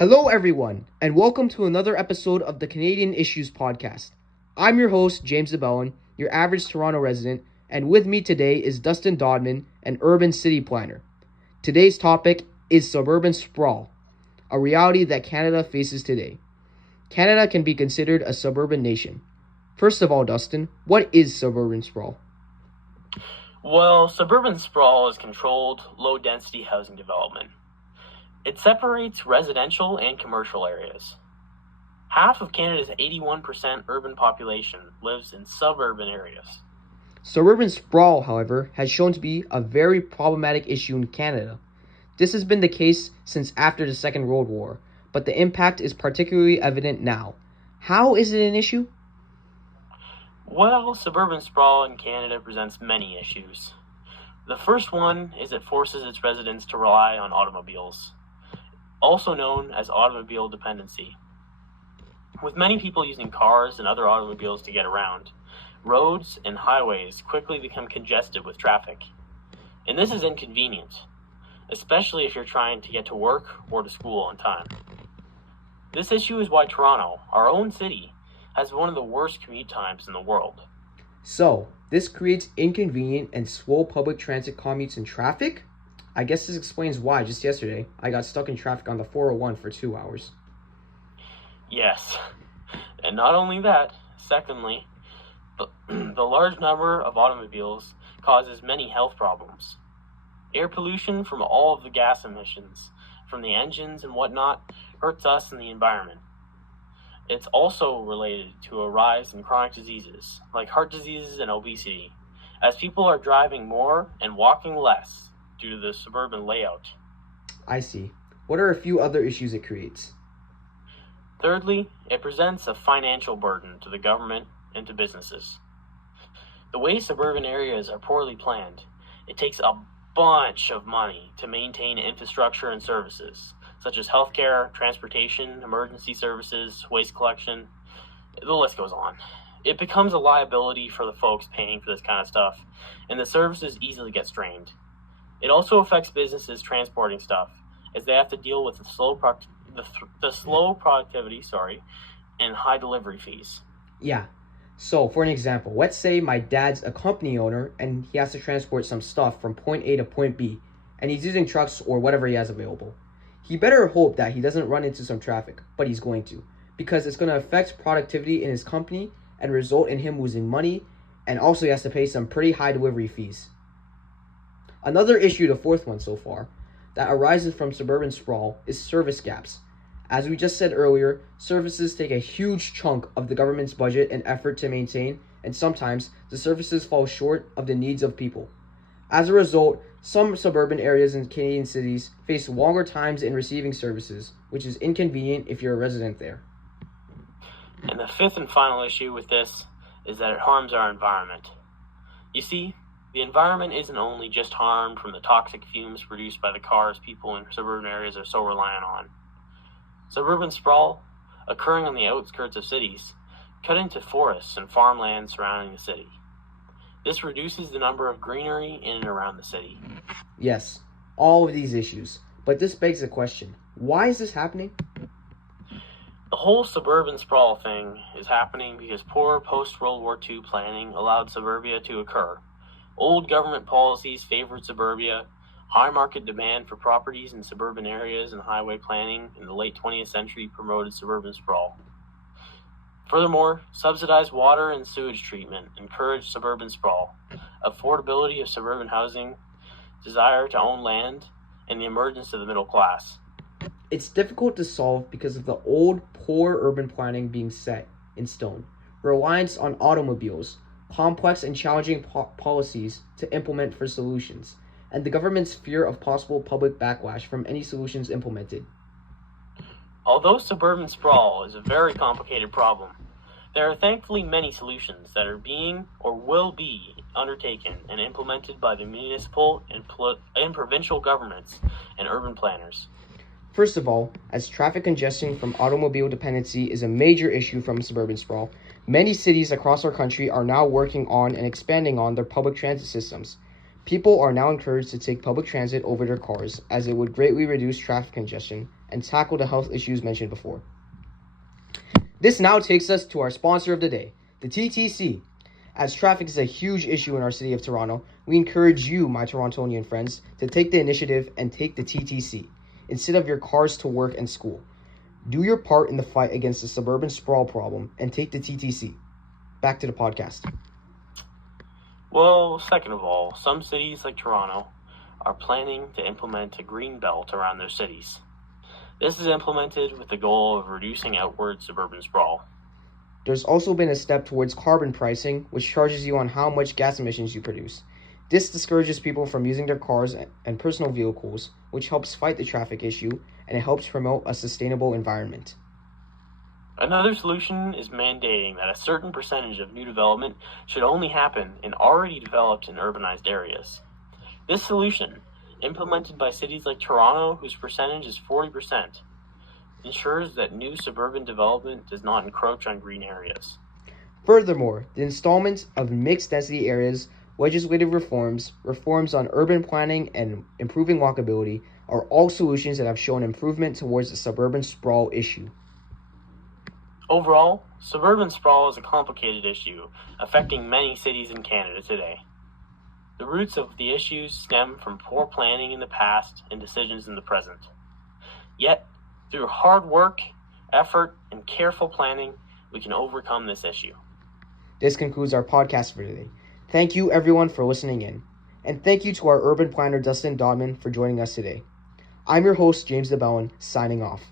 Hello, everyone, and welcome to another episode of the Canadian Issues Podcast. I'm your host, James DeBellin, your average Toronto resident, and with me today is Dustin Dodman, an urban city planner. Today's topic is suburban sprawl, a reality that Canada faces today. Canada can be considered a suburban nation. First of all, Dustin, what is suburban sprawl? Well, suburban sprawl is controlled, low-density housing development. It separates residential and commercial areas. Half of Canada's 81% urban population lives in suburban areas. Suburban sprawl, however, has shown to be a very problematic issue in Canada. This has been the case since after the Second World War, but the impact is particularly evident now. How is it an issue? Well, suburban sprawl in Canada presents many issues. The first one is it forces its residents to rely on automobiles, also known as automobile dependency. With many people using cars and other automobiles to get around, roads and highways quickly become congested with traffic. And this is inconvenient, especially if you're trying to get to work or to school on time. This issue is why Toronto, our own city, has one of the worst commute times in the world. So, this creates inconvenient and slow public transit commutes and traffic? I guess this explains why just yesterday I got stuck in traffic on the 401 for 2 hours. Yes, and not only that, secondly, the large number of automobiles causes many health problems. Air pollution from all of the gas emissions, from the engines and whatnot, hurts us and the environment. It's also related to a rise in chronic diseases, like heart diseases and obesity, as people are driving more and walking less due to the suburban layout. I see. What are a few other issues it creates? Thirdly, it presents a financial burden to the government and to businesses. The way suburban areas are poorly planned, it takes a bunch of money to maintain infrastructure and services, such as healthcare, transportation, emergency services, waste collection. The list goes on. It becomes a liability for the folks paying for this kind of stuff, and the services easily get strained. It also affects businesses transporting stuff, as they have to deal with the slow productivity, and high delivery fees. Yeah. So, for an example, let's say my dad's a company owner and he has to transport some stuff from point A to point B, and he's using trucks or whatever he has available. He better hope that he doesn't run into some traffic, but he's going to, because it's going to affect productivity in his company and result in him losing money, and also he has to pay some pretty high delivery fees. Another issue, the fourth one so far, that arises from suburban sprawl is service gaps. As we just said earlier, services take a huge chunk of the government's budget and effort to maintain, and sometimes the services fall short of the needs of people. As a result, some suburban areas in Canadian cities face longer times in receiving services, which is inconvenient if you're a resident there. And the fifth and final issue with this is that it harms our environment. You see, the environment isn't only just harmed from the toxic fumes produced by the cars people in suburban areas are so reliant on. Suburban sprawl, occurring on the outskirts of cities, cut into forests and farmland surrounding the city. This reduces the number of greenery in and around the city. Yes, all of these issues. But this begs the question, why is this happening? The whole suburban sprawl thing is happening because poor post-World War II planning allowed suburbia to occur. Old government policies favored suburbia. High market demand for properties in suburban areas and highway planning in the late 20th century promoted suburban sprawl. Furthermore, subsidized water and sewage treatment encouraged suburban sprawl. Affordability of suburban housing, desire to own land, and the emergence of the middle class. It's difficult to solve because of the old, poor urban planning being set in stone, reliance on automobiles, complex and challenging policies to implement for solutions, and the government's fear of possible public backlash from any solutions implemented. Although suburban sprawl is a very complicated problem, there are thankfully many solutions that are being or will be undertaken and implemented by the municipal and provincial governments and urban planners. First of all, as traffic congestion from automobile dependency is a major issue from suburban sprawl, many cities across our country are now working on and expanding on their public transit systems. People are now encouraged to take public transit over their cars, as it would greatly reduce traffic congestion and tackle the health issues mentioned before. This now takes us to our sponsor of the day, the TTC. As traffic is a huge issue in our city of Toronto, we encourage you, my Torontonian friends, to take the initiative and take the TTC instead of your cars to work and school. Do your part in the fight against the suburban sprawl problem and take the TTC. Back to the podcast. Well, second of all, some cities like Toronto are planning to implement a green belt around their cities. This is implemented with the goal of reducing outward suburban sprawl. There's also been a step towards carbon pricing, which charges you on how much gas emissions you produce. This discourages people from using their cars and personal vehicles, which helps fight the traffic issue, and it helps promote a sustainable environment. Another solution is mandating that a certain percentage of new development should only happen in already developed and urbanized areas. This solution, implemented by cities like Toronto, whose percentage is 40%, ensures that new suburban development does not encroach on green areas. Furthermore, the installment of mixed-density areas, legislative reforms, reforms on urban planning, and improving walkability are all solutions that have shown improvement towards the suburban sprawl issue. Overall, suburban sprawl is a complicated issue affecting many cities in Canada today. The roots of the issues stem from poor planning in the past and decisions in the present. Yet, through hard work, effort, and careful planning, we can overcome this issue. This concludes our podcast for today. Thank you everyone for listening in. And thank you to our urban planner Dustin Dodman for joining us today. I'm your host, James DeBellin, signing off.